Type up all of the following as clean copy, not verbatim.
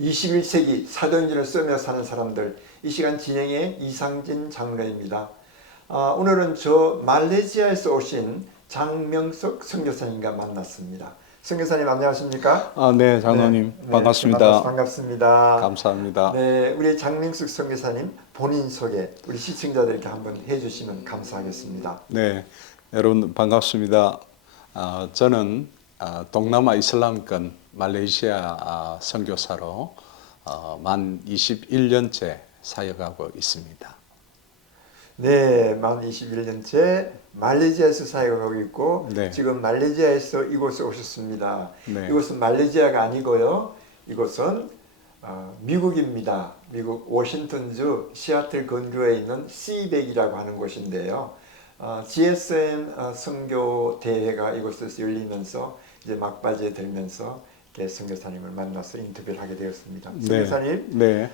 21세기 사도행전을 쓰며 사는 사람들, 이 시간 진행의 이상진 장로입니다. 오늘은 저 말레이시아에서 오신 장명석 선교사님과 만났습니다. 선교사님 안녕하십니까? 네, 장로님 반갑습니다. 반갑습니다. 감사합니다. 네, 우리 장명석 선교사님 본인 소개 우리 시청자들께 한번 해주시면 감사하겠습니다. 네, 여러분 반갑습니다. 저는 동남아 이슬람권 말레이시아 선교사로 만 21년째 사역하고 있습니다. 네, 만 21년째 말레이시아에서 사역하고 있고 네. 지금 말레이시아에서 이곳에 오셨습니다. 네. 이곳은 말레이시아가 아니고요. 이곳은 미국입니다. 미국 워싱턴주 시애틀 근교에 있는 시백이라고 하는 곳인데요. GSM 선교 대회가 이곳에서 열리면서 이제 막바지에 들면서 선교사님을 만나서 인터뷰를 하게 되었습니다. 선교사님, 네.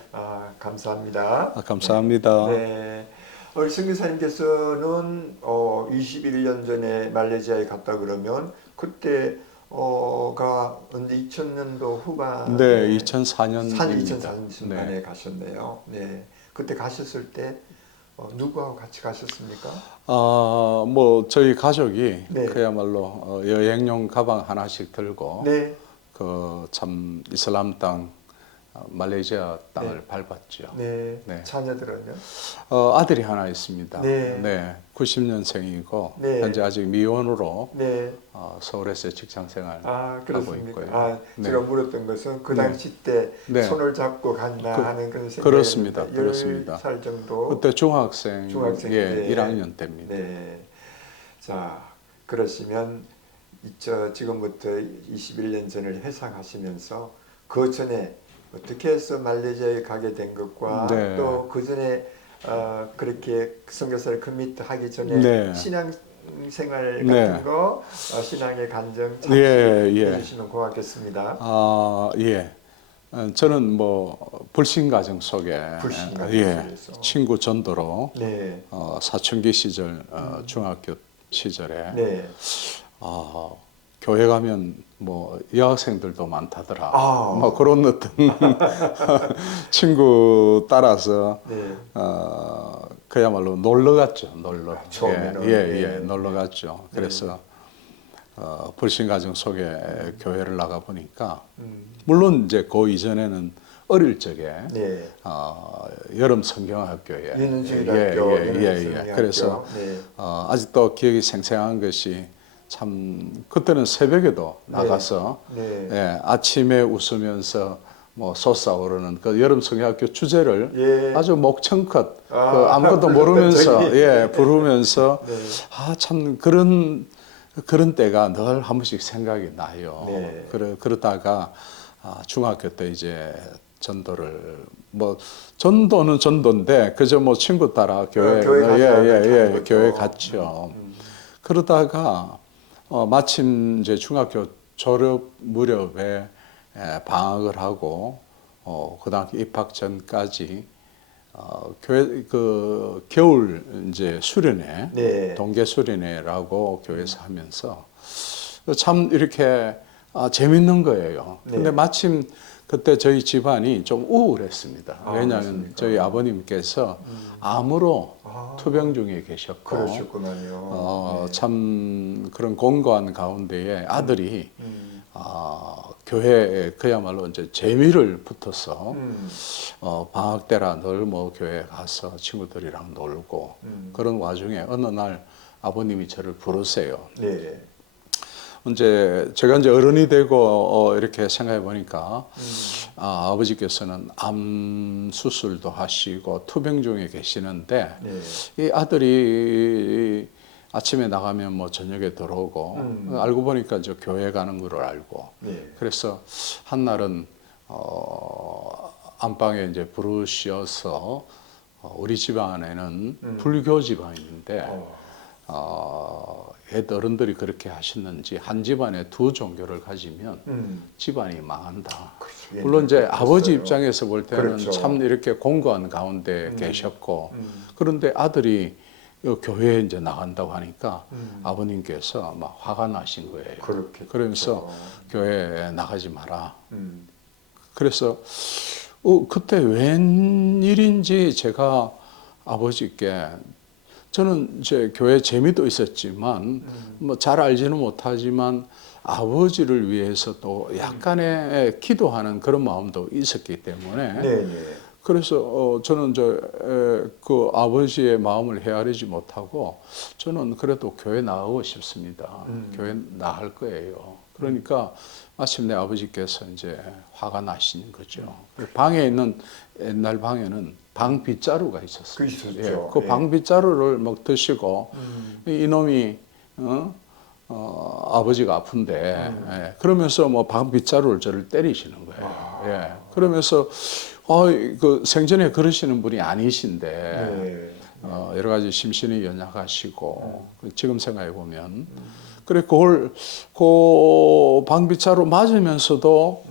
감사합니다. 감사합니다. 네. 우리 선교사님께서는 21년 전에 말레이시아에 갔다 그러면 그때가 언제 2000년도 후반 네, 2004년 2004년 중반에 네. 가셨네요. 네. 그때 가셨을 때 누구하고 같이 가셨습니까? 뭐 저희 가족이 네. 그야말로 여행용 가방 하나씩 들고 네. 그 참 이슬람 땅 말레이시아 땅을 네. 밟았죠. 네. 네. 자녀들은요? 아들이 하나 있습니다. 네. 90년생이고 네. 현재 아직 미혼으로 네. 서울에서 직장 생활 하고 그렇습니까? 있고요. 네. 제가 물었던 것은 그 네. 당시 때 네. 손을 잡고 갔나 하는 그런 생각이 그렇습니다. 그렇습니다. 10살 정도. 그때 중학생 때. 1학년 때입니다. 네. 자, 그러시면 지금부터 21년 전을 회상하시면서 그 전에 어떻게 해서 말레이시아에 가게 된 것과 네. 또 그 전에 그렇게 선교사를 커밋하기 전에 네. 신앙생활 네. 같은 거 신앙의 간증 잠시 해주시면 고맙겠습니다. 예. 저는 뭐 불신 가정 속에 속에서. 친구 전도로 네. 사춘기 시절 중학교 시절에 네. 교회 가면 뭐 여학생들도 많다더라. 아. 뭐 그런 어떤 친구 따라서 네. 그야말로 놀러 갔죠. 놀러. 처음에는. 예, 놀러 갔죠. 그래서 불신 가정 속에 교회를 나가 보니까 물론 이제 그 이전에는 어릴 적에 네. 여름 성경학교에 연un중학교 그래서 네. 아직도 기억이 생생한 것이 참 그때는 새벽에도 나가서 네. 예, 아침에 웃으면서 뭐 솟아오르는 그 여름 성경학교 주제를 아주 목청껏 그 아무것도 모르면서 부르면서 네. 참 그런 때가 늘 한 번씩 생각이 나요. 네. 그러다가 중학교 때 이제 전도를 뭐 전도는 전도인데 그저 뭐 친구 따라 교회 갔죠. 그러다가 마침 이제 중학교 졸업 무렵에 방학을 하고 고등학교 입학 전까지 교회 그 겨울 이제 수련회 네. 동계 수련회라고 교회에서 하면서 참 이렇게 재밌는 거예요. 근데 마침 그때 저희 집안이 좀 우울했습니다. 왜냐하면 그렇습니까? 저희 아버님께서 암으로 투병 중에 계셨고, 그러셨구만요. 참 그런 공고한 가운데에 아들이 교회에 그야말로 이제 재미를 붙어서 방학 때라 늘 뭐 교회 가서 친구들이랑 놀고 그런 와중에 어느 날 아버님이 저를 부르세요. 네. 이제 제가 이제 어른이 되고 이렇게 생각해 보니까 아버지께서는 암 수술도 하시고 투병 중에 계시는데 이 아들이 아침에 나가면 뭐 저녁에 들어오고 알고 보니까 저 교회 가는 걸 알고 그래서 한 날은 안방에 이제 부르셔서 우리 집안에는 불교 집안인데 어른들이 그렇게 하셨는지 한 집안에 두 종교를 가지면 집안이 망한다. 물론 이제 아버지 입장에서 볼 때는 그렇죠. 참 이렇게 공고한 가운데 계셨고 그런데 아들이 교회에 이제 나간다고 하니까 아버님께서 막 화가 나신 거예요. 그러면서 교회에 나가지 마라. 그래서 그때 웬일인지 제가 아버지께 저는 이제 교회 재미도 있었지만 뭐 잘 알지는 못하지만 아버지를 위해서 또 약간의 기도하는 그런 마음도 있었기 때문에 네. 그래서 저는 그 아버지의 마음을 헤아리지 못하고 저는 그래도 교회 나가고 싶습니다. 교회 나갈 거예요. 그러니까 마침내 아버지께서 이제 화가 나신 거죠. 그 방에 있는 옛날 방에는 방 빗자루가 있었어요. 그 있었죠. 그 방 빗자루를 막 드시고 이놈이 아버지가 아픈데 그러면서 뭐 방 빗자루를 저를 때리시는 거예요. 그러면서 그 생전에 그러시는 분이 아니신데 여러 가지 심신이 연약하시고 지금 생각해 보면 그래 그걸 그 방비차로 맞으면서도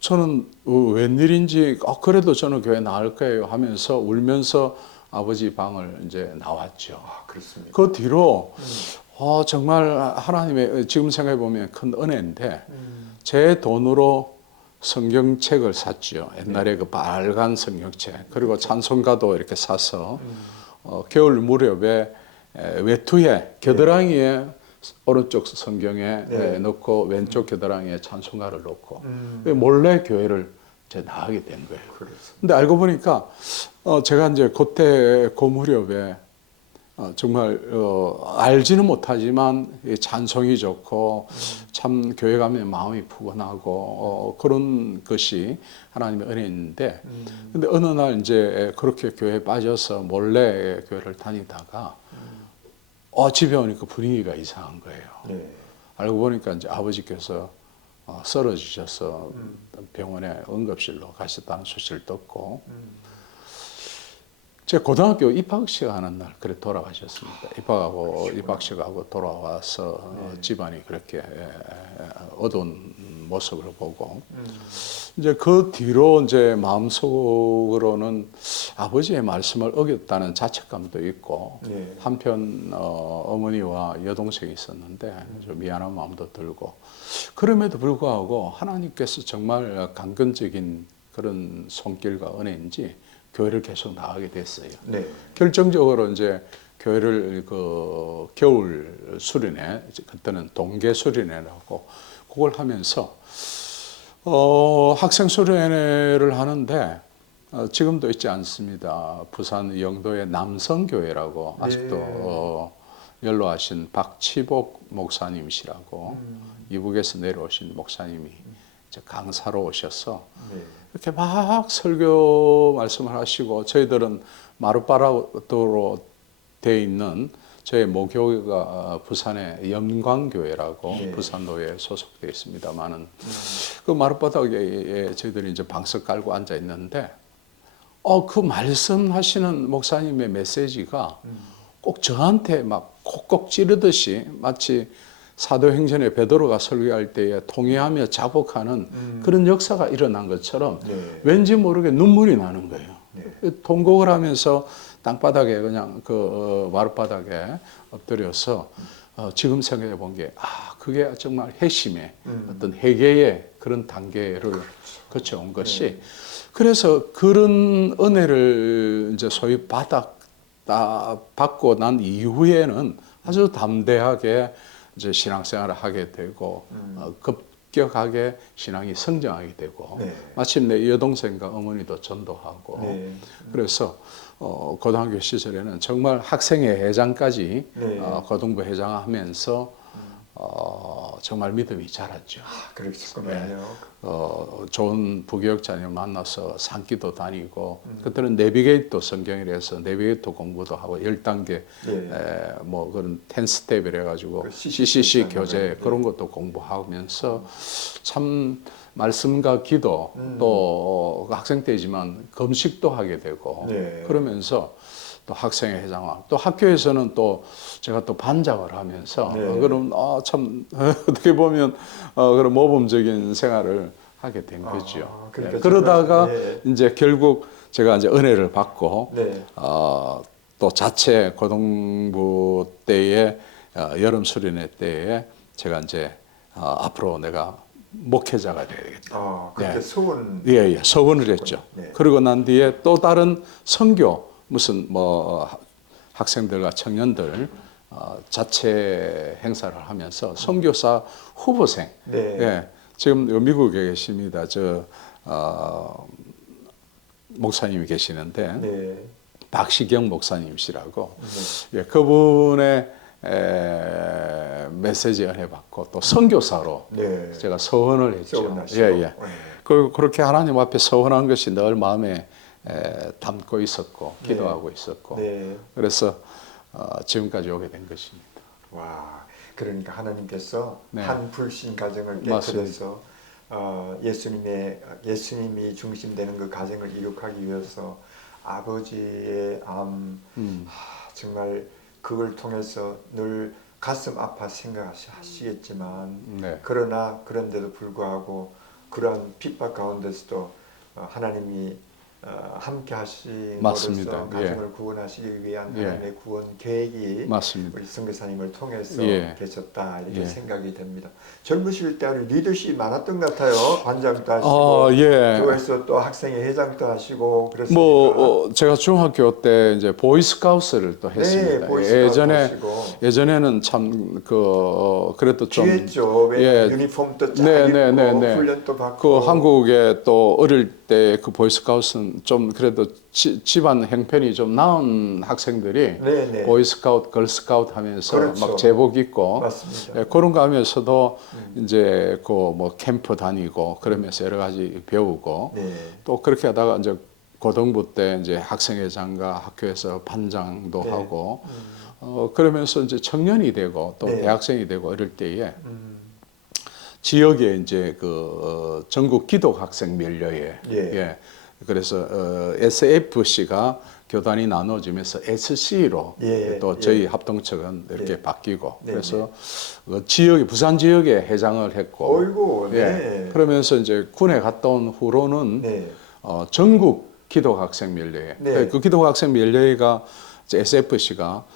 저는 웬일인지 그래도 저는 교회 나갈 거예요 하면서 울면서 아버지 방을 이제 나왔죠. 그렇습니다. 그 뒤로 정말 하나님의 지금 생각해 보면 큰 은혜인데 제 돈으로 성경책을 샀죠. 옛날에 그 빨간 성경책 그리고 찬송가도 이렇게 사서 겨울 무렵에 외투에 겨드랑이에 오른쪽 성경에 넣고 왼쪽 겨드랑이에 찬송가를 넣고 몰래 교회를 이제 나가게 된 거예요. 근데 알고 보니까 제가 이제 그때 그 무렵에 정말 알지는 못하지만 찬송이 좋고 참 교회 가면 마음이 푸근하고 그런 것이 하나님의 은혜인데 근데 어느 날 이제 그렇게 교회에 빠져서 몰래 교회를 다니다가 집에 오니까 분위기가 이상한 거예요. 알고 보니까 이제 아버지께서 쓰러지셔서 병원에 응급실로 가셨다는 소식을 듣고 제 고등학교 입학식 하는 날 그래 돌아가셨습니다. 입학식하고 돌아와서 집안이 그렇게 어두운 모습을 보고 이제 그 뒤로 이제 마음속으로는 아버지의 말씀을 어겼다는 자책감도 있고 한편 어머니와 여동생이 있었는데 좀 미안한 마음도 들고 그럼에도 불구하고 하나님께서 정말 강건적인 그런 손길과 은혜인지 교회를 계속 나가게 됐어요. 결정적으로 이제 교회를 그 겨울 수련회 그때는 동계 수련회라고 그걸 하면서 학생 수련회를 하는데 지금도 있지 않습니다. 부산 영도의 남성교회라고 아직도 연로하신 박치복 목사님이시라고 이북에서 내려오신 목사님이 이제 강사로 오셔서 이렇게 막 설교 말씀을 하시고 저희들은 마룻바닥으로 돼 있는 저희 모교회가 부산의 영광교회라고 부산도에 소속되어 있습니다만은 그 마룻바닥에 저희들이 이제 방석 깔고 앉아 있는데 그 말씀하시는 목사님의 메시지가 꼭 저한테 막 콕콕 찌르듯이 마치 사도행전에 베드로가 설교할 때에 통회하며 자복하는 그런 역사가 일어난 것처럼 왠지 모르게 눈물이 나는 거예요. 통곡을 하면서 땅바닥에 그냥 그 마룻바닥에 엎드려서 지금 생각해 본 게 그게 정말 회심의 어떤 회개의 그런 단계를 거쳐온 것이 그래서 그런 은혜를 이제 소위 받고 난 이후에는 아주 담대하게 이제 신앙생활을 하게 되고 급격하게 신앙이 성장하게 되고 마침내 여동생과 어머니도 전도하고 그래서 고등학교 시절에는 정말 학생회 회장까지 고등부 회장하면서 정말 믿음이 자랐죠. 그러셨군요. 좋은 부교육자님 만나서 산기도 다니고 그때는 내비게이터 성경이라서 내비게이터 공부도 하고 10단계 뭐 그런 10스텝이라 해가지고 CCC 교재 그런 것도 공부하면서 참 말씀과 기도 또 학생 때지만 금식도 하게 되고 그러면서 또 학생회 회장과 또 학교에서는 또 제가 또 반장을 하면서 그럼 참 어떻게 보면 그런 모범적인 생활을 하게 된 거죠. 그러다가 이제 결국 제가 이제 은혜를 받고 또 자체 고등부 때에 여름 수련회 때에 제가 이제 앞으로 내가 목회자가 돼야 되겠다. 그때 네. 소원. 예, 서원을 했죠. 네. 그러고 난 뒤에 또 다른 선교 무슨 뭐 학생들과 청년들 자체 행사를 하면서 선교사 후보생. 네. 예, 지금 미국에 계십니다. 목사님이 계시는데 네. 박시경 목사님이시라고 예, 그분의 메시지 은혜 받고 또 선교사로 네. 제가 서원을 했죠. 서원하시고. 예. 네. 그렇게 하나님 앞에 서원한 것이 늘 마음에 담고 있었고 기도하고 있었고 네. 그래서 지금까지 오게 된 것입니다. 와, 그러니까 하나님께서 네. 한 불신 가정을 깨뜨려서 예수님이 중심되는 그 가정을 이룩하기 위해서 아버지의 정말 그걸 통해서 늘 가슴 아파 생각하시겠지만 네. 그러나 그런데도 불구하고 그러한 핍박 가운데서도 하나님이 함께 하심으로써 맞습니다. 가정을 구원하시기 위한 예. 하나님의 구원 계획이 맞습니다. 우리 선교사님을 통해서 예. 계셨다 이렇게 예. 생각이 됩니다. 젊으실 때 아주 리더십이 많았던 것 같아요. 관장도 하시고 예. 교회에서 또 학생회 회장도 하시고 그랬으니까. 제가 중학교 때 이제 보이스카우트를 또 했습니다. 보이스카우트 하시고. 예전에는 참 그래도 좀 귀했죠. 왜 유니폼도 잘 입고 훈련도 받고. 한국에 또 어릴 때 그 보이스카우트는 좀 그래도 집안 형편이 좀 나은 학생들이 네네. 보이스카우트, 걸스카우트 하면서 그렇죠. 막 제복 입고 맞습니다. 그런 거 하면서도 이제 그 뭐 캠프 다니고 그러면서 여러 가지 배우고 네. 또 그렇게 하다가 이제 고등부 때 이제 학생회장과 학교에서 반장도 네. 하고 그러면서 이제 청년이 되고 또 네. 대학생이 되고 이럴 때에 지역에 이제 전국 기독 학생 면례회 예. 그래서 SFC가 교단이 나눠지면서 SC로 또 저희 합동측은 이렇게 바뀌고 네. 그래서 지역이 부산 지역에 회장을 했고 어이구, 네. 그러면서 이제 군에 갔다 온 후로는 네. 전국 기독 학생 면례회 네. 그 기독 학생 면례회가 SFC가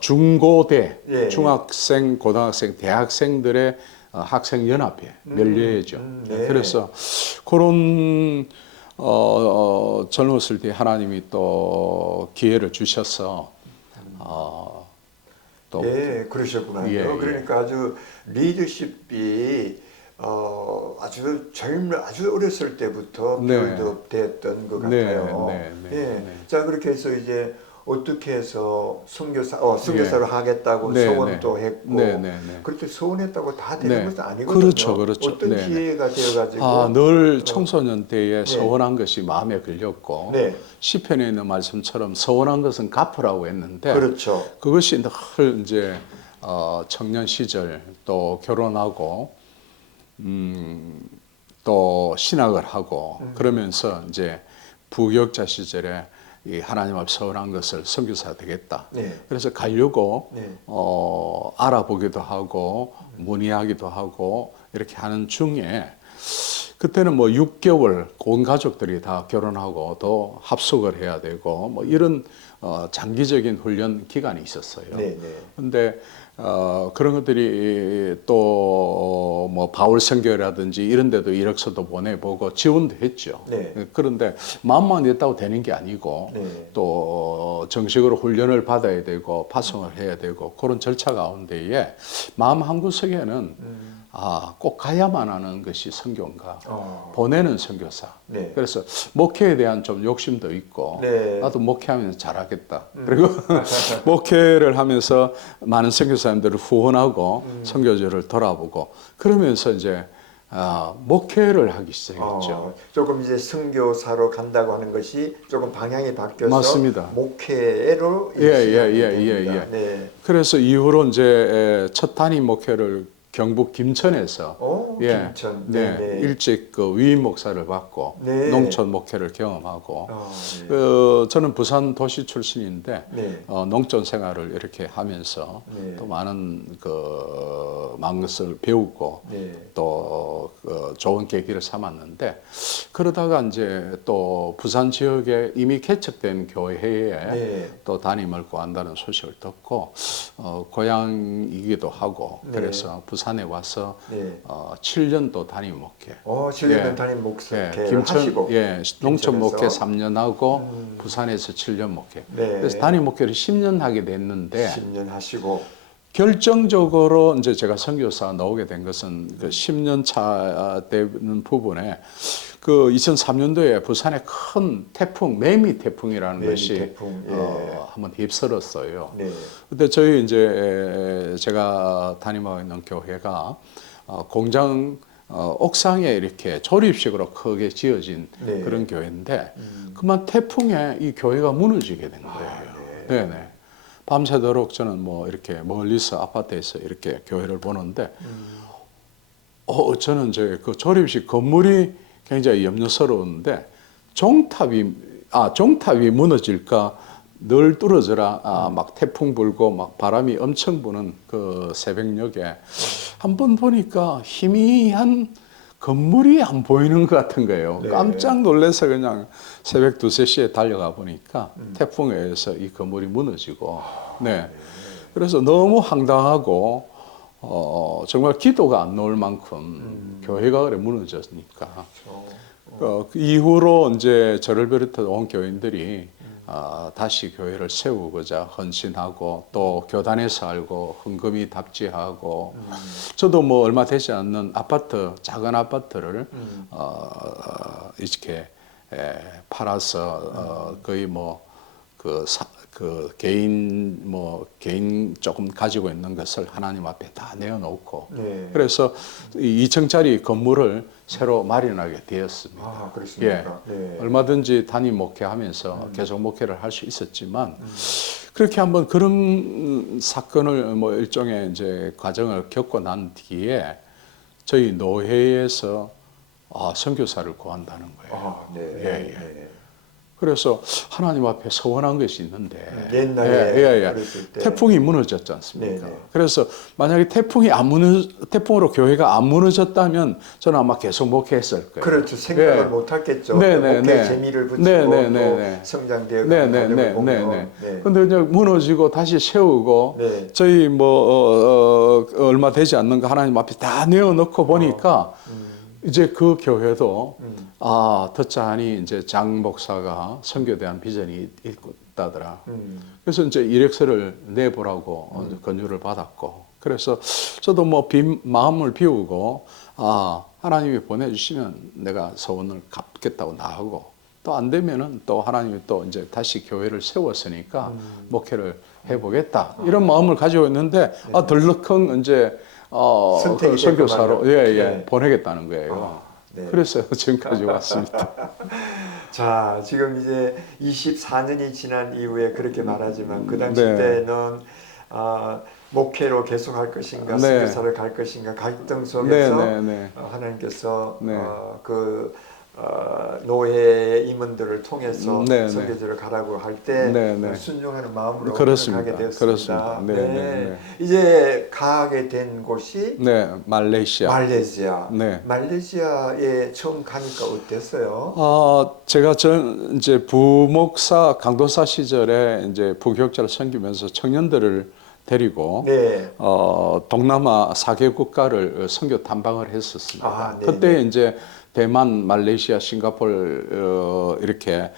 중고대 예. 중학생 고등학생 대학생들의 학생 연합회 면례회죠. 네. 그래서 그런 젊었을 때 하나님이 또 기회를 주셔서 또 예, 그러셨구나. 예, 그러니까 아주 리더십이 아주 어렸을 때부터 네. 빌드업 됐던 것 네, 같아요. 네, 네, 예. 네. 자, 그렇게 해서 이제 어떻게 해서 선교사로 하겠다고 네, 소원도 네. 했고 네, 네, 네. 그렇게 소원했다고 다 되는 네. 것은 아니거든요. 그렇죠. 어떤 네, 네. 기회가 되어가지고 늘 청소년 때에 서원한 것이 마음에 걸렸고 네. 시편에 있는 말씀처럼 서원한 것은 갚으라고 했는데 그렇죠. 그것이 늘 이제 청년 시절 또 결혼하고 또 신학을 하고 그러면서 이제 부교육자 시절에 이 하나님 앞 서원한 것을 선교사 되겠다. 네. 그래서 가려고 네. 알아보기도 하고 문의하기도 하고 이렇게 하는 중에 그때는 뭐 6개월 온 가족들이 다 결혼하고 또 합숙을 해야 되고 뭐 이런 장기적인 훈련 기간이 있었어요. 네, 네. 근데 그런 것들이 또 뭐 바울 선교라든지 이런 데도 이력서도 보내보고 지원도 했죠. 네. 그런데 마음만 냈다고 되는 게 아니고 네. 또 정식으로 훈련을 받아야 되고 파송을 해야 되고 그런 절차 가운데에 마음 한구석에는 꼭 가야만 하는 것이 선교인가 보내는 선교사. 네. 그래서 목회에 대한 좀 욕심도 있고 네. 나도 목회하면서 잘하겠다. 그리고 목회를 하면서 많은 선교사님들을 후원하고 선교지를 돌아보고 그러면서 이제 목회를 하기 시작했죠. 조금 이제 선교사로 간다고 하는 것이 조금 방향이 바뀌어서 맞습니다. 목회로 예. 네. 그래서 이후로 이제 첫 단임 목회를 경북 김천에서 김천. 네, 네. 일찍 그 위임 목사를 받고 네. 농촌 목회를 경험하고 네. 저는 부산 도시 출신인데 네. 농촌 생활을 이렇게 하면서 네. 또 많은 많은 것을 배우고 네. 또 좋은 계기를 삼았는데 그러다가 이제 또 부산 지역에 이미 개척된 교회에 네. 또 담임을 구한다는 소식을 듣고 고향이기도 하고 네. 그래서 부산 부산에 와서 네. 7년도 담임 목회. 7년 예. 담임 목회 예, 김천 하시고 농촌 목회 김천에서. 3년 하고 부산에서 7년 목회. 네. 그래서 담임 목회를 10년 하게 됐는데 10년 하시고 결정적으로 이제 제가 선교사 나오게 된 것은 그 10년 차 되는 부분에 그 2003년도에 부산에 큰 태풍, 매미 태풍이라는 매미 것이 태풍, 예. 한번 휩쓸었어요. 네. 그때 저희 이제 제가 다니고 있는 교회가 공장 옥상에 이렇게 조립식으로 크게 지어진 네. 그런 교회인데 그만 태풍에 이 교회가 무너지게 된 거예요. 네. 네네. 밤새도록 저는 뭐 이렇게 멀리서 아파트에서 이렇게 교회를 보는데, 저는 이제 그 조립식 건물이 굉장히 염려스러운데, 종탑이 무너질까 늘 뚫어져라. 막 태풍 불고 막 바람이 엄청 부는 그 새벽녘에 한 번 보니까 희미한 건물이 안 보이는 것 같은 거예요. 네. 깜짝 놀라서 그냥 새벽 2, 3시에 달려가 보니까 태풍에 의해서 이 건물이 무너지고, 네. 그래서 너무 황당하고, 정말 기도가 안 나올 만큼 교회가 그래 무너졌으니까. 그 이후로 이제 저를 비롯해 온 교인들이 다시 교회를 세우고자 헌신하고 또 교단에 살고 헌금이 답지하고 저도 뭐 얼마 되지 않는 작은 아파트를 이렇게 팔아서 거의 개인 조금 가지고 있는 것을 하나님 앞에 다 내어놓고 네. 그래서 2층짜리 건물을 새로 마련하게 되었습니다. 그렇습니까? 예, 네. 얼마든지 담임 목회하면서 계속 목회를 할 수 있었지만 그렇게 한번 그런 사건을 뭐 일종의 이제 과정을 겪고 난 뒤에 저희 노회에서 선교사를 구한다는 거예요. 네. 예, 예. 네. 그래서 하나님 앞에 서원한 것이 있는데 옛날에 그랬을 때 태풍이 무너졌지 않습니까? 네네. 그래서 만약에 태풍으로 교회가 안 무너졌다면 저는 아마 계속 목회했을 거예요. 그렇죠. 생각을 예. 못 했겠죠. 네네, 목회 네. 재미를 붙이고 네네네네. 또 성장되어 가는 과정을 보면 근데 이제 무너지고 다시 세우고 네. 저희 얼마 되지 않는 거 하나님 앞에 다 내어놓고 보니까 이제 그 교회도 듣자하니 이제 장 목사가 선교에 대한 비전이 있다더라. 그래서 이제 이력서를 내보라고 권유를 받았고, 그래서 저도 뭐 마음을 비우고 하나님이 보내주시면 내가 소원을 갚겠다고 나하고 또 안 되면은 또 하나님이 또 이제 다시 교회를 세웠으니까 목회를 해보겠다 이런 마음을 가지고 있는데 덜렁컹 이제 그 선교사로 네. 보내겠다는 거예요. 네. 그래서 지금까지 왔습니다. 자, 지금 이제 24년이 지난 이후에 그렇게 말하지만 그 당시 네. 때는 목회로 계속할 것인가, 네. 선교사를 갈 것인가 갈등 속에서 하나님께서 네. 노회 임원들을 통해서 네, 선교지를 가라고 할 때 네. 순종하는 마음으로 그렇습니다. 가게 되었습니다. 그렇습니다. 네. 이제 가게 된 곳이 말레이시아. 네. 말레이시아에 처음 가니까 어땠어요? 제가 이제 부목사 강도사 시절에 이제 부교육자를 섬기면서 청년들을 데리고 네. 동남아 4개 국가를 선교 탐방을 했었습니다. 네. 그때 이제 대만, 말레이시아, 싱가포르 이렇게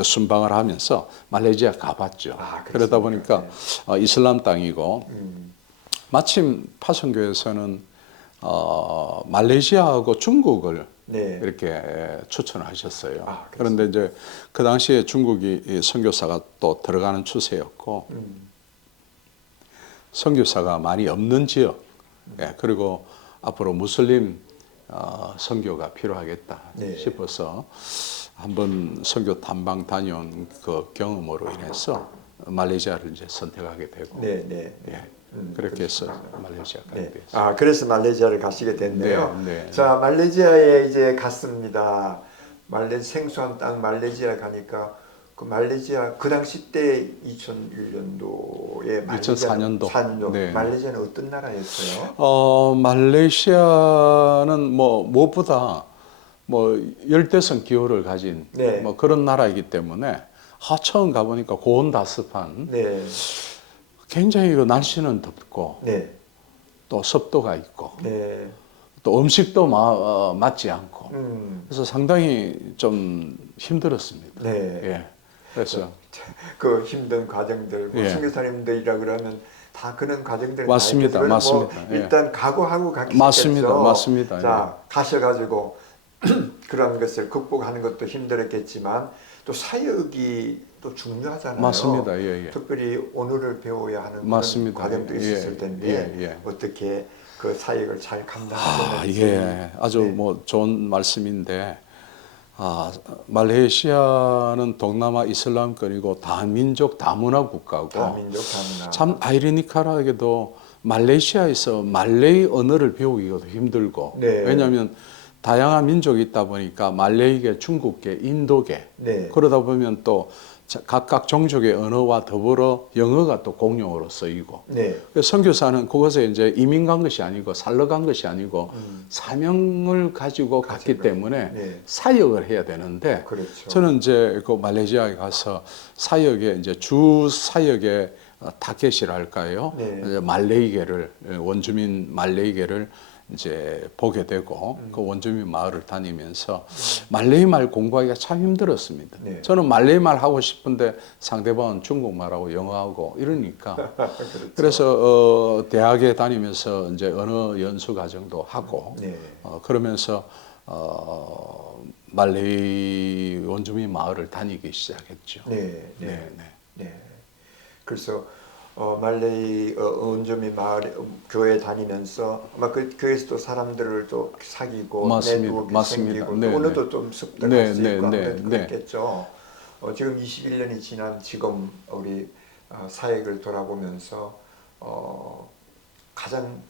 순방을 하면서 말레이시아 가봤죠. 그러다 보니까 이슬람 땅이고 마침 파송교에서는 말레이시아하고 중국을 이렇게 추천하셨어요. 그런데 이제 그 당시에 중국이 선교사가 또 들어가는 추세였고 선교사가 많이 없는 지역, 그리고 앞으로 무슬림 선교가 필요하겠다 싶어서 한번 선교 탐방 다녀온 그 경험으로 인해서 말레이시아를 이제 선택하게 되고, 그렇게 해서 말레이시아 가게 됐어요. 그래서 말레이시아를 가시게 됐네요. 네. 자, 말레이시아에 이제 갔습니다. 생소한 땅 말레이시아 가니까 그 말레이시아 그 당시 때 2001년도에 2004년도. 네. 말레이시아는 어떤 나라였어요? 말레이시아는 뭐 무엇보다 뭐 열대성 기후를 가진 뭐 그런 나라이기 때문에 처음 가보니까 고온다습한 굉장히 그 날씨는 덥고 또 습도가 있고 네. 또 음식도 맞지 않고 음. 그래서 상당히 좀 힘들었습니다. 네. 예. 그래서 그 힘든 과정들, 뭐 예. 선교사님들이라 그러면 다 그런 과정들 맞습니다. 다 맞습니다. 뭐 예. 일단 각오하고 가기 맞습니다. 시작했죠. 맞습니다. 자, 가셔가지고 그런 것을 극복하는 것도 힘들었겠지만 또 사역이 또 중요하잖아요. 맞습니다. 예, 예. 특별히 언어를 배워야 하는 그런 맞습니다. 과정도 예, 있었을 텐데 예, 예. 어떻게 그 사역을 잘 감당하셨는지. 예. 아주 네. 뭐 좋은 말씀인데 말레이시아는 동남아 이슬람권이고 다민족 다문화 국가고 다민족 다문화. 참 아이러니컬하게도 말레이시아에서 말레이 언어를 배우기가 힘들고 네. 왜냐하면 다양한 민족이 있다 보니까 말레이계, 중국계, 인도계 네. 그러다 보면 또 각각 종족의 언어와 더불어 영어가 또 공용어로 쓰이고 네. 그래서 선교사는 그것에 이제 이민 간 것이 아니고 살러 간 것이 아니고 사명을 가지고 갔기 때문에 네. 사역을 해야 되는데 그렇죠. 저는 이제 그 말레이시아에 가서 사역에 이제 주 사역의 타겟이랄까요? 네. 이제 말레이계를 원주민 말레이계를 이제 보게 되고 그 원주민 마을을 다니면서 말레이 말 공부하기가 참 힘들었습니다. 네. 저는 말레이 말 하고 싶은데 상대방은 중국말하고 영어하고 이러니까 그렇죠. 그래서 대학에 다니면서 이제 언어 연수 과정도 하고 네. 그러면서 말레이 원주민 마을을 다니기 시작했죠. 네. 네. 네, 네. 네. 그래서 말레이 원주민 마을 교회 다니면서 아마 그 교회에서도 사람들을 또 사귀고 맞습니다. 네트워크 맞습니다. 생기고 네, 또 언어도 네. 좀 습득할 네, 수 네, 있고 네, 아무래도 네. 그랬겠죠. 지금 21년이 지난 지금 우리 사역을 돌아보면서 가장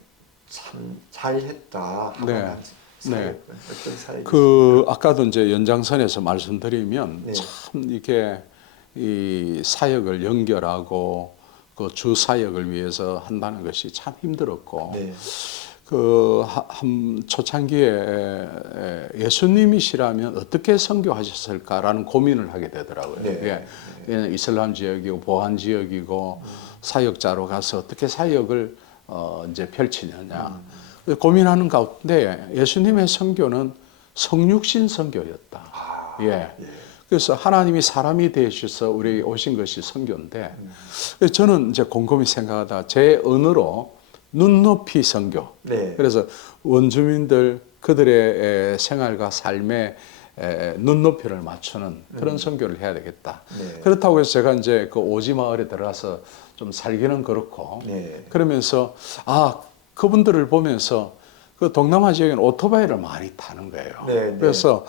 참 잘했다 하는 네. 한 사역은 어떤 사역이 그 아까도 이제 연장선에서 말씀드리면 네. 참 이게 이 사역을 연결하고 그 주 사역을 위해서 한다는 것이 참 힘들었고 네. 그 한 초창기에 예수님이시라면 어떻게 선교하셨을까라는 고민을 하게 되더라고요. 네. 예, 이슬람 지역이고 보안 지역이고 사역자로 가서 어떻게 사역을 이제 펼치느냐 고민하는 가운데 예수님의 선교는 성육신 선교였다. 예. 그래서 하나님이 사람이 되셔서 우리에게 오신 것이 선교인데 그래서 저는 이제 곰곰이 생각하다 제 언어로 눈높이 선교. 네. 그래서 원주민들 그들의 생활과 삶에 눈높이를 맞추는 그런 선교를 해야 되겠다. 네. 그렇다고 해서 제가 이제 그 오지 마을에 들어가서 좀 살기는 그렇고 네. 그러면서 그분들을 보면서 그 동남아 지역에는 오토바이를 많이 타는 거예요. 네. 그래서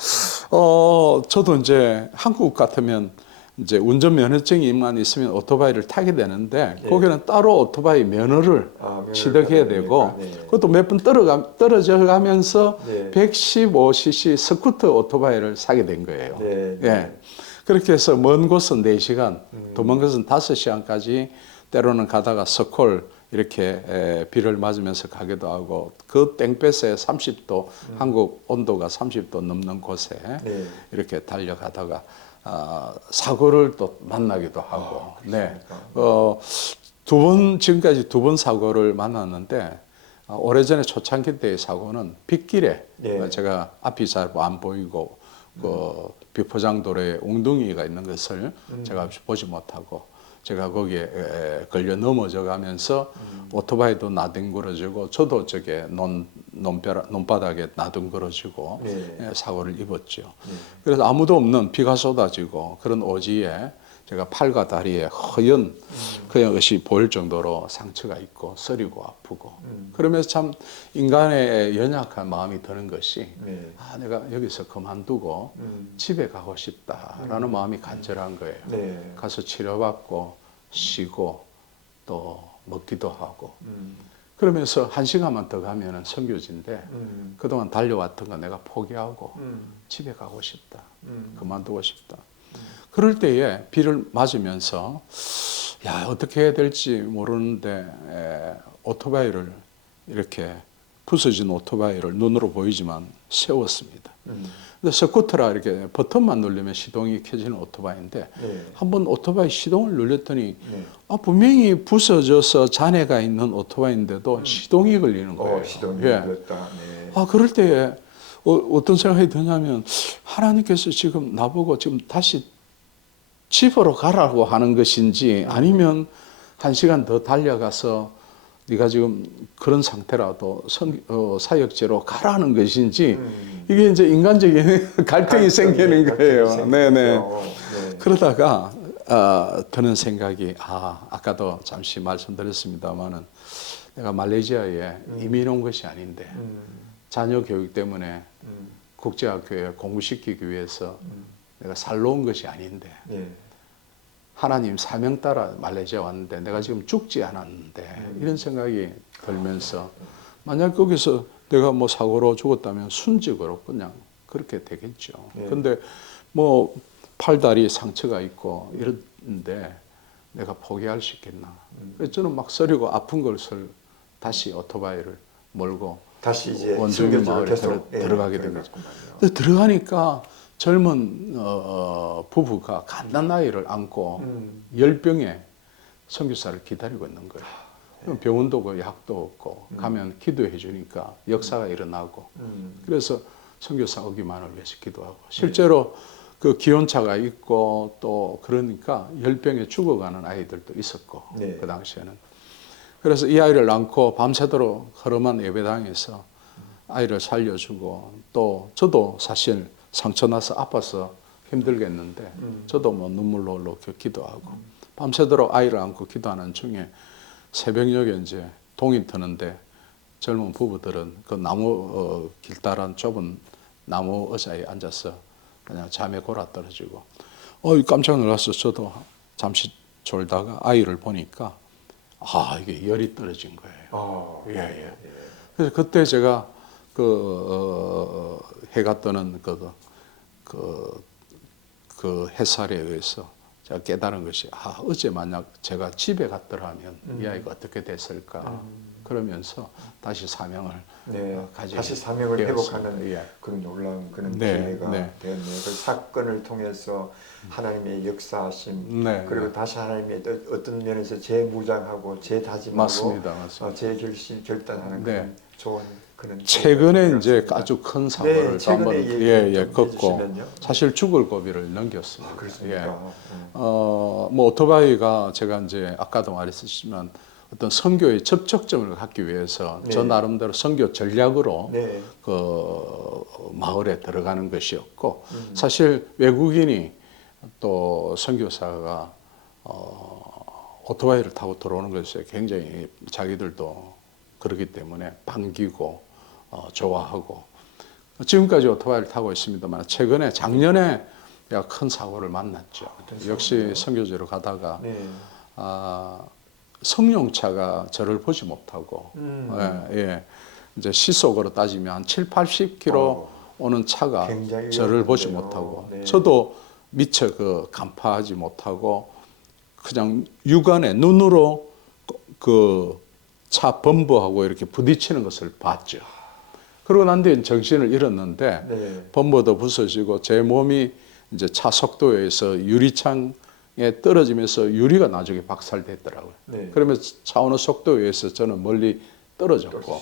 저도 이제 한국 같으면 이제 운전면허증이만 있으면 오토바이를 타게 되는데 네. 거기는 따로 오토바이 면허를 면허를 취득해야 따야 되고 되니까, 네. 그것도 몇 번 떨어져 가면서 네. 115cc 스쿠터 오토바이를 사게 된 거예요. 네. 예. 그렇게 해서 먼 곳은 4시간, 더 먼 곳은 5시간까지 때로는 가다가 서콜 이렇게 비를 맞으면서 가기도 하고 그 땡볕에 30도 한국 온도가 30도 넘는 곳에 네. 이렇게 달려가다가 사고를 또 만나기도 하고 네. 지금까지 두 번 사고를 만났는데 오래전에 초창기 때의 사고는 빗길에 네. 제가 앞이 잘 안 보이고 그 비포장도로에 웅둥이가 있는 것을 제가 보지 못하고 제가 거기에 걸려 넘어져 가면서 오토바이도 나뒹굴어지고 저도 저게 논바닥에 나뒹굴어지고 네. 사고를 입었죠. 그래서 아무도 없는 비가 쏟아지고 그런 오지에 제가 팔과 다리에 허연 것이 보일 정도로 상처가 있고 서리고 아프고 그러면서 참 인간의 연약한 마음이 드는 것이 네. 내가 여기서 그만두고 집에 가고 싶다라는 마음이 간절한 거예요. 네. 가서 치료받고 쉬고 또 먹기도 하고 그러면서 1시간만 더 가면은 선교지인데 그동안 달려왔던 거 내가 포기하고 집에 가고 싶다. 그만두고 싶다. 그럴 때에 비를 맞으면서 어떻게 해야 될지 모르는데 오토바이를 이렇게 부서진 오토바이를 눈으로 보이지만 세웠습니다. 근데 스쿠터라 이렇게 버튼만 누르면 시동이 켜지는 오토바이인데 한번 오토바이 시동을 눌렀더니 분명히 부서져서 잔해가 있는 오토바이인데도 시동이 걸리는 거예요. 시동이 걸렸다. 그럴 때 어떤 생각이 드냐면 하나님께서 지금 나보고 지금 다시 집으로 가라고 하는 것인지 아니면 1시간 더 달려가서 네가 지금 그런 상태라도 사역지로 가라는 것인지 이게 이제 인간적인 갈등이 생기는 거예요. 네네. 그러다가 드는 생각이 아까도 잠시 말씀드렸습니다만은 내가 말레이시아에 이민 온 것이 아닌데 자녀 교육 때문에 국제학교에 공부시키기 위해서 내가 살러 온 것이 아닌데 하나님 사명 따라 말레이시아 왔는데 내가 지금 죽지 않았는데 이런 생각이 들면서 만약 거기서 내가 뭐 사고로 죽었다면 순직으로 그냥 그렇게 되겠죠. 근데 뭐 팔다리 상처가 있고 이런데 내가 포기할 수 있겠나. 그래서 저는 막 서리고 아픈 것을 다시 오토바이를 몰고 다시 이제 원주민 마을에 들어가게 된 거죠. 들어가니까 젊은 부부가 갓난 아이를 안고 열병에 선교사를 기다리고 있는 거예요. 병원도 없고 약도 없고 가면 기도해 주니까 역사가 일어나고 그래서 선교사 오기만을 위해서 기도하고 실제로 그 기온차가 있고 또 그러니까 열병에 죽어가는 아이들도 있었고 그 당시에는 그래서 이 아이를 안고 밤새도록 허름한 예배당에서 아이를 살려주고 또 저도 사실 상처 나서 아파서 힘들겠는데 저도 뭐 눈물로 이렇게 기도하고 밤새도록 아이를 안고 기도하는 중에 새벽녘에 이제 동이 트는데 젊은 부부들은 그 나무 길다란 좁은 나무 의자에 앉아서 그냥 잠에 골아 떨어지고 깜짝 놀라서 저도 잠시 졸다가 아이를 보니까 이게 열이 떨어진 거예요. 그래서 그때 제가 해가 뜨는 그 햇살에 의해서 제가 깨달은 것이 어제 만약 제가 집에 갔더라면 이 아이가 어떻게 됐을까 그러면서 다시 사명을 다시 사명을 회복하는 그런 놀라운 그런 기회가 되었네요. 그 사건을 통해서 하나님의 역사하심 그리고 다시 하나님의 어떤 면에서 재무장하고 재다짐하고 맞습니다. 재결단하는 그런 좋은 그런 최근에 이제 아주 큰 사고를 한번 겪고 사실 죽을 고비를 넘겼습니다. 그렇습니까? 뭐 오토바이가 제가 이제 아까도 말했었지만 어떤 선교의 접촉점을 갖기 위해서 저 나름대로 선교 전략으로 그 마을에 들어가는 것이었고 사실 외국인이 또 선교사가 오토바이를 타고 들어오는 것에 굉장히 자기들도 그렇기 때문에 반기고 좋아하고 지금까지 오토바이를 타고 있습니다만 최근에 작년에 내가 큰 사고를 만났죠. 역시 선교지로 가다가 승용차가 저를 보지 못하고 이제 시속으로 따지면 한 7, 80km 오는 차가 저를 보지 못하고 저도 미처 간파하지 못하고 그냥 육안에 눈으로 그 차 범버하고 이렇게 부딪히는 것을 봤죠. 그러고 난 뒤에 정신을 잃었는데 범버도 부서지고 제 몸이 이제 차 속도에 의해서 유리창에 떨어지면서 유리가 나중에 박살됐더라고요. 그러면 차 오는 속도에 의해서 저는 멀리 떨어졌고,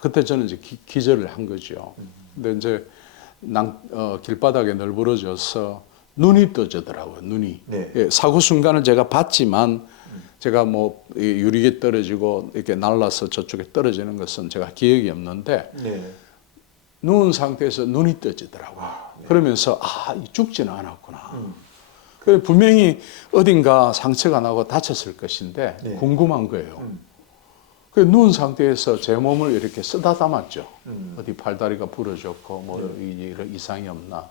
그때 저는 이제 기절을 한 거죠. 근데 이제 길바닥에 널브러져서 눈이 떠지더라고요. 눈이. 사고 순간을 제가 봤지만 제가 뭐 유리에 떨어지고 이렇게 날라서 저쪽에 떨어지는 것은 제가 기억이 없는데 누운 상태에서 눈이 떠지더라고요. 그러면서 죽지는 않았구나. 분명히 어딘가 상처가 나고 다쳤을 것인데 궁금한 거예요. 누운 상태에서 제 몸을 이렇게 쓰다듬었죠. 어디 팔다리가 부러졌고 뭐 이런 이상이 없나.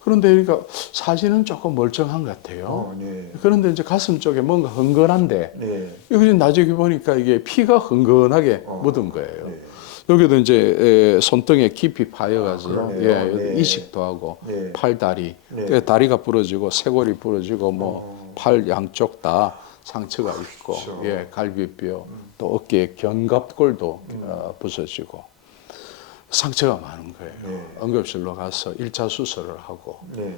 그런데 그러니까 사진은 조금 멀쩡한 것 같아요. 그런데 이제 가슴 쪽에 뭔가 흥건한데 여기 나중에 보니까 이게 피가 흥건하게 묻은 거예요. 여기도 이제 손등에 깊이 파여가지고 이식도 하고 팔다리, 다리가 부러지고 쇄골이 부러지고 뭐 팔 양쪽 다 상처가 있고 갈비뼈 또 어깨에 견갑골도 부서지고 상처가 많은 거예요. 응급실로 가서 1차 수술을 하고 네.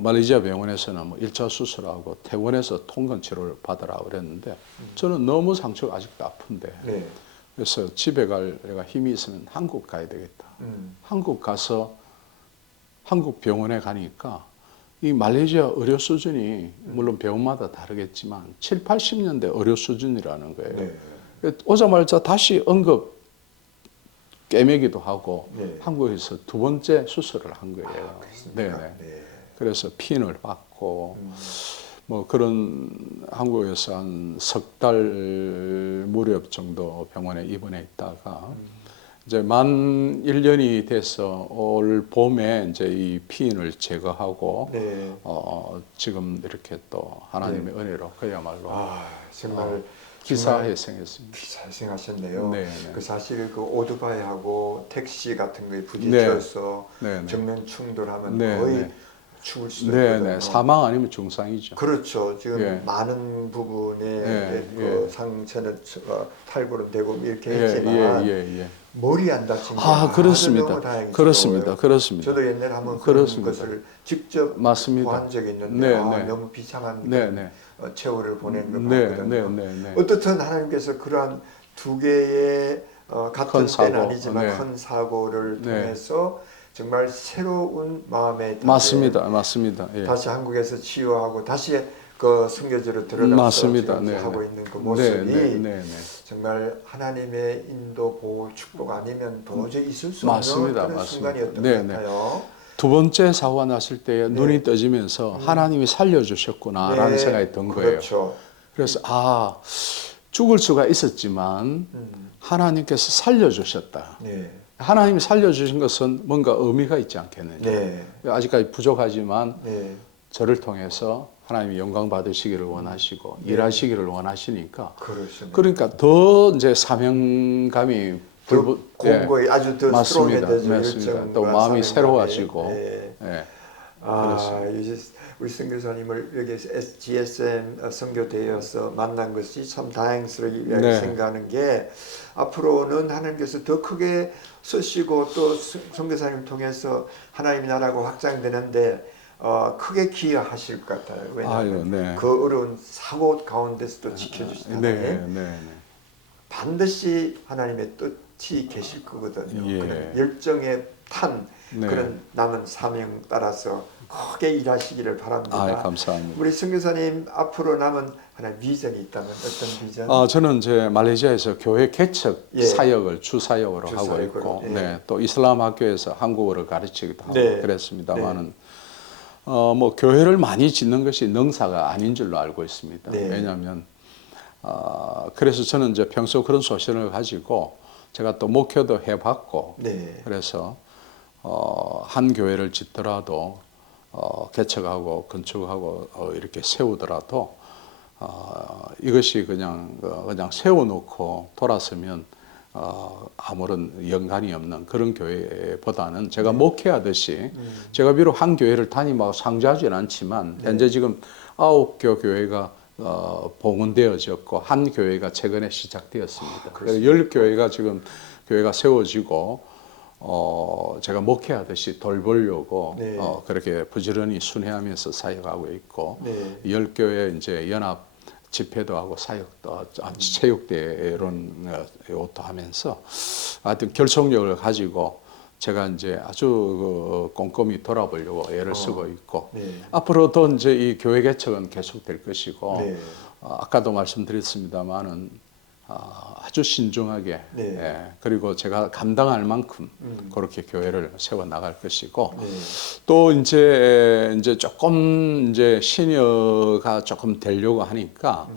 말레이시아 병원에서는 뭐 1차 수술하고 퇴원해서 통근 치료를 받으라 그랬는데 저는 너무 상처가 아직도 아픈데 네. 그래서 집에 갈 내가 힘이 있으면 한국 가야 되겠다. 한국 가서 한국 병원에 가니까 이 말레이시아 의료 수준이 물론 병원마다 다르겠지만 7, 80년대 의료 수준이라는 거예요. 네. 오자마자 다시 응급 꿰매기도 하고 네. 한국에서 두 번째 수술을 한 거예요. 네. 그래서 핀을 받고 뭐 그런 한국에서 한 석 달 무렵 정도 병원에 입원해 있다가 이제 만 1년이 돼서 올 봄에 이제 이 핀을 제거하고 네. 지금 이렇게 또 하나님의 은혜로 그야말로 정말 기사회생했습니다. 기사회생하셨네요. 네. 그 사실 그 오토바이하고 택시 같은 거에 부딪혀서 네. 정면 충돌하면 네. 거의 죽을 수도 있거든요. 사망 아니면 중상이죠. 그렇죠. 지금 예. 많은 부분에 그 상처는 탈구는 되고 이렇게 예, 했지만 예. 머리 안 다친 게 그렇습니다. 너무 다행이죠. 그렇습니다. 저도 옛날에 한번 그런 것을 직접 맞습니다. 보한 적이 있는데 네. 너무 비참한 네. 최후를 보내는 걸 봤거든요. 네. 어떻든 하나님께서 그러한 두 개의 같은 때는 아니지만 네. 큰 사고를 통해서 정말 새로운 마음의 맞습니다. 예. 다시 한국에서 치유하고 다시 그 순교지로 들어가서 맞습니다. 지금 하고 있는 그 모습이 네. 정말 하나님의 인도 보호 축복 아니면 도저히 있을 수 맞습니다. 없는 그런 순간이었던 것 같아요. 두 번째 사고가 났을 때 눈이 떠지면서 하나님이 살려주셨구나라는 생각이 든 거예요. 그렇죠. 그래서 죽을 수가 있었지만 하나님께서 살려주셨다. 네. 하나님이 살려주신 것은 뭔가 의미가 있지 않겠느냐. 네. 아직까지 부족하지만 네. 저를 통해서 하나님이 영광 받으시기를 원하시고 일하시기를 원하시니까 그렇습니다. 그러니까 더 이제 사명감이 공고히 아주 더 맞습니다. 스트롱해져서 또 마음이 새로워지고 이제 우리 선교사님을 여기 GSM 선교대회에서 만난 것이 참 다행스럽게 생각하는 게 앞으로는 하나님께서 더 크게 쓰시고 또 선교사님 통해서 하나님의 나라가 확장되는데 크게 기여하실 것 같아요. 왜냐하면 그 어려운 사고 가운데서도 지켜주신 하나님 반드시 하나님의 뜻이 계실 거거든요. 그런 열정에 탄 그런 남은 사명 따라서 크게 일하시기를 바랍니다. 감사합니다. 우리 선교사님 앞으로 남은 하나의 비전이 있다면 어떤 비전? 저는 이제 말레이시아에서 교회 개척 사역을 주사역으로 하고 있고 또 이슬람 학교에서 한국어를 가르치기도 하고 그랬습니다만은 뭐 교회를 많이 짓는 것이 능사가 아닌 줄로 알고 있습니다. 왜냐하면 그래서 저는 이제 평소 그런 소신을 가지고 제가 또 목회도 해봤고 그래서 한 교회를 짓더라도 개척하고 건축하고 이렇게 세우더라도 이것이 그냥 세워놓고 돌아서면 아무런 연관이 없는 그런 교회보다는 제가 목회하듯이 제가 비록 한 교회를 담임하고 상주하지는 않지만 현재 지금 9개 교회가 봉헌되어졌고 한 교회가 최근에 시작되었습니다. 그래서 10교회가 지금 교회가 세워지고 제가 목회하듯이 돌보려고 그렇게 부지런히 순회하면서 사역하고 있고 10교회 이제 연합 집회도 하고 사역도 체육대회론도 하면서 하여튼 결속력을 가지고 제가 이제 아주 꼼꼼히 돌아보려고 애를 쓰고 있고 앞으로도 이제 이 교회 개척은 계속될 것이고 아까도 말씀드렸습니다만은 아주 신중하게 그리고 제가 감당할 만큼 그렇게 교회를 세워 나갈 것이고 또 이제 조금 이제 시니어가 조금 되려고 하니까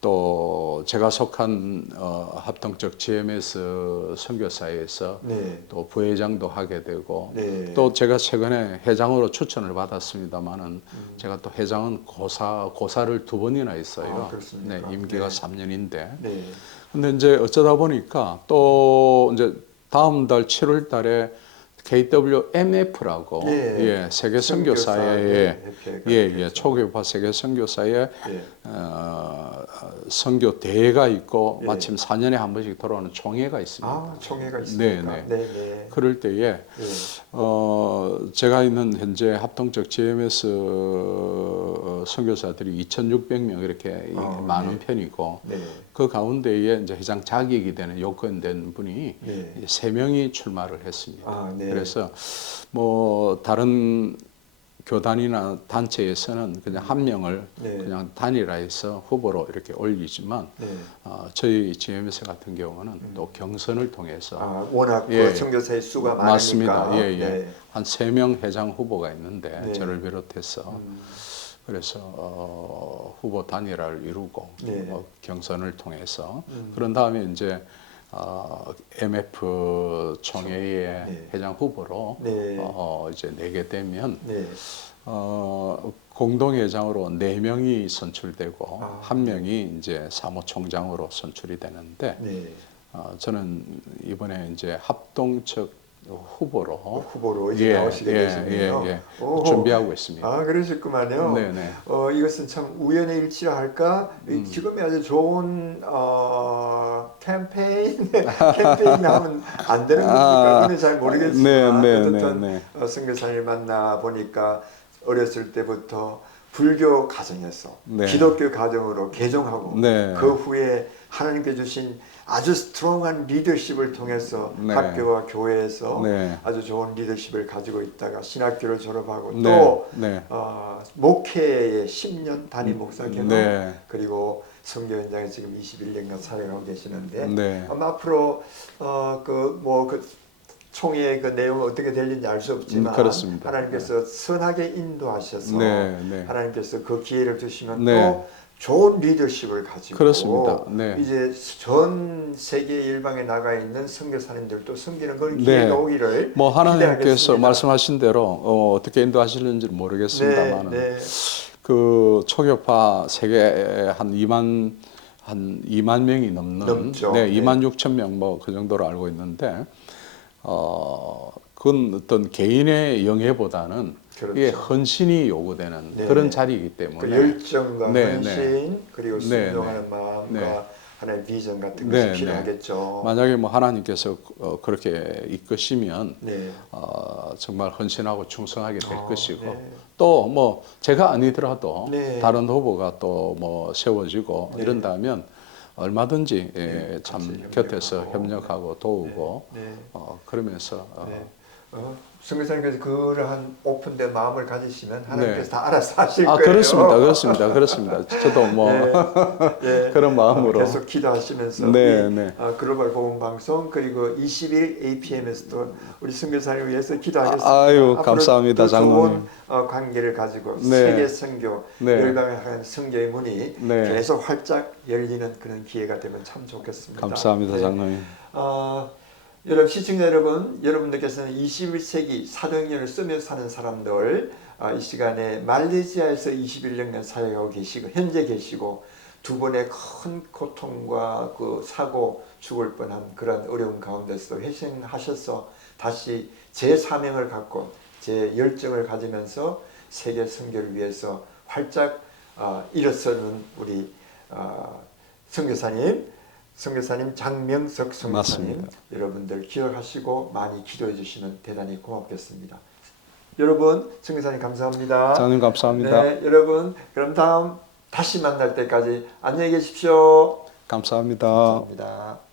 또 제가 속한 합동적 GMS 선교사에서 또 부회장도 하게 되고 또 제가 최근에 회장으로 추천을 받았습니다만은 제가 또 회장은 고사를 2번이나 했어요. 임기가 3년인데. 근데 이제 어쩌다 보니까 또 이제 다음 달 7월 달에 KWMF라고 세계 선교사회 초교파 세계 선교사회 선교 대회가 있고 예. 마침 4년에 한 번씩 돌아오는 총회가 있습니다. 아, 총회가 있습니까? 네. 그럴 때에 예. 제가 있는 현재 합동적 GMS 선교사들이 2,600명 이렇게 많은 편이고 네. 그 가운데에 이제 회장 자격이 되는 요건된 분이 네. 3명이 출마를 했습니다. 네. 그래서 뭐 다른 교단이나 단체에서는 그냥 한 명을 네. 그냥 단일화해서 후보로 이렇게 올리지만 네. 저희 GMS 같은 경우는 또 경선을 통해서 워낙 그 선교사의 수가 많으니까. 맞습니다. 네. 한 3명 회장 후보가 있는데 네. 저를 비롯해서 그래서 후보 단일화를 이루고 네. 경선을 통해서 그런 다음에 이제 MF 총회의 네. 회장 후보로 네. 이제 내게 되면 네. 공동회장으로 4명이 선출되고 1명이 이제 사무총장으로 선출이 되는데 네. 저는 이번에 이제 합동적 후보로 이제 나오시게 되시네요. 준비하고 있습니다. 그러셨구만요. 네네. 이것은 참 우연의 일치라 할까? 지금이 아주 좋은 캠페인 하면 안 되는 겁니까? 그건 잘 모르겠지만 어쨌든 선교사를 만나 보니까 어렸을 때부터 불교 가정에서 기독교 가정으로 개종하고 그 후에 하나님께 주신 아주 스트롱한 리더십을 통해서 학교와 교회에서 아주 좋은 리더십을 가지고 있다가 신학교를 졸업하고 또 목회에 10년 담임 목사 경험 그리고 선교 현장에 지금 21년간 사역하고 계시는데 아마 앞으로 그 총회의 그 내용은 어떻게 될지 알 수 없지만 하나님께서 선하게 인도하셔서 하나님께서 그 기회를 주시면 또 좋은 리더십을 가지고 그렇습니다. 이제 전 세계 일방에 나가 있는 선교사님들도 섬기는 그런 기회가 오기를 뭐 하나님께서 기대하겠습니다. 말씀하신 대로 어떻게 인도하시는지 모르겠습니다만 그 초교파 세계 한 2만 명이 넘죠. 2만 6천 명 뭐 그 정도로 알고 있는데 그건 어떤 개인의 영예보다는 이게 헌신이 요구되는 그런 자리이기 때문에 그 열정과 헌신 그리고 순종하는 마음과 하나의 비전 같은 것이 필요하겠죠. 만약에 뭐 하나님께서 그렇게 이끄시면 정말 헌신하고 충성하게 될 것이고 또 뭐 제가 아니더라도 다른 후보가 또 뭐 세워지고 이런다면 얼마든지 참 곁에서 협력하고 도우고 그러면서 선교사님께서 그러한 오픈된 마음을 가지시면 하나님께서 다 알아서 하실 거예요. 그렇습니다. 저도 뭐 그런 마음으로 계속 기도하시면서 글로벌 복음 방송 그리고 20일 APM에서도 우리 선교사님을 위해서 기도하겠습니다. 아유 감사합니다, 장로님. 좋은 관계를 가지고 세계 선교 열방에 하는 선교의 문이 계속 활짝 열리는 그런 기회가 되면 참 좋겠습니다. 감사합니다, 장로님. 여러분 시청자 여러분, 여러분들께서는 21세기 사도행전을 쓰면서 사는 사람들 이 시간에 말레이시아에서 21년간 사역하고 계시고 현재 계시고 두 번의 큰 고통과 그 사고 죽을 뻔한 그런 어려운 가운데서 회생하셔서 다시 제 사명을 갖고 제 열정을 가지면서 세계 선교를 위해서 활짝 일어서는 우리 선교사님 장명석 선교사님 여러분들 기억하시고 많이 기도해 주시면 대단히 고맙겠습니다. 여러분 선교사님 감사합니다. 장님 감사합니다. 여러분 그럼 다음 다시 만날 때까지 안녕히 계십시오. 감사합니다. 감사합니다.